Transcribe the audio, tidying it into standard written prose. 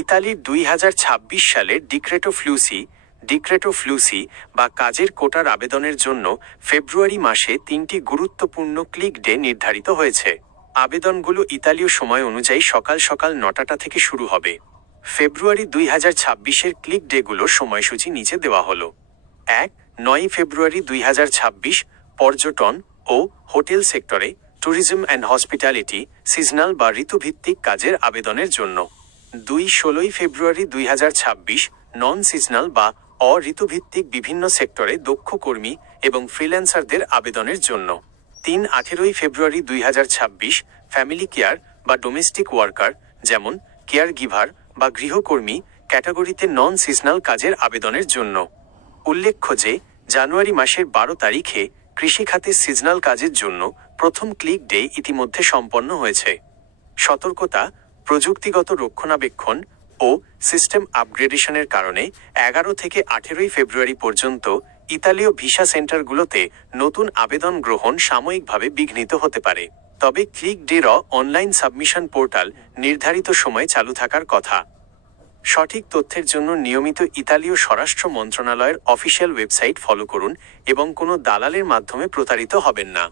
ইতালির 2026 সালের ডিক্রেটো ফ্লুসি বা কাজের কোটার আবেদনের জন্য ফেব্রুয়ারি মাসে 3টি গুরুত্বপূর্ণ ক্লিক ডে নির্ধারিত হয়েছে। আবেদনগুলো ইতালীয় সময় অনুযায়ী সকাল সকাল 9টা থেকে শুরু হবে। ফেব্রুয়ারি 2026-এর ক্লিক ডেগুলোর সময়সূচি নিচে দেওয়া হলো। 9 ফেব্রুয়ারি 2026 পর্যটন ও হোটেল সেক্টরে ট্যুরিজম অ্যান্ড হসপিটালিটি সিজনাল বা ঋতুভিত্তিক কাজের আবেদনের জন্য। 16 ফেব্রুয়ারি 2026 নন সিজনাল বা অঋতুভিত্তিক বিভিন্ন সেক্টরে দক্ষ কর্মী এবং ফ্রিল্যান্সারদের আবেদনের জন্য। 18 ফেব্রুয়ারি 2026 ফ্যামিলি কেয়ার বা ডোমেস্টিক ওয়ার্কার যেমন কেয়ার গিভার বা গৃহকর্মী ক্যাটাগরিতে নন সিজনাল কাজের আবেদনের জন্য। উল্লেখ্য যে জানুয়ারি মাসের 12 তারিখে কৃষিখাতে সিজনাল কাজের জন্য প্রথম ক্লিক ডে ইতিমধ্যে সম্পন্ন হয়েছে। সতর্কতা: প্রযুক্তিগত রক্ষণাবেক্ষণ ও সিস্টেম আপগ্রেডেশনের কারণে 11 থেকে 18 ফেব্রুয়ারি পর্যন্ত ইতালীয় ভিসা সেন্টারগুলোতে নতুন আবেদন গ্রহণ সাময়িকভাবে বিঘ্নিত হতে পারে। তবে click day online submission portal নির্ধারিত সময়ে চালু থাকার কথা। সঠিক তথ্যের জন্য নিয়মিত ইতালীয় স্বরাষ্ট্র মন্ত্রণালয়ের অফিসিয়াল ওয়েবসাইট ফলো করুন এবং কোনো দালালের মাধ্যমে প্রতারিত হবেন না।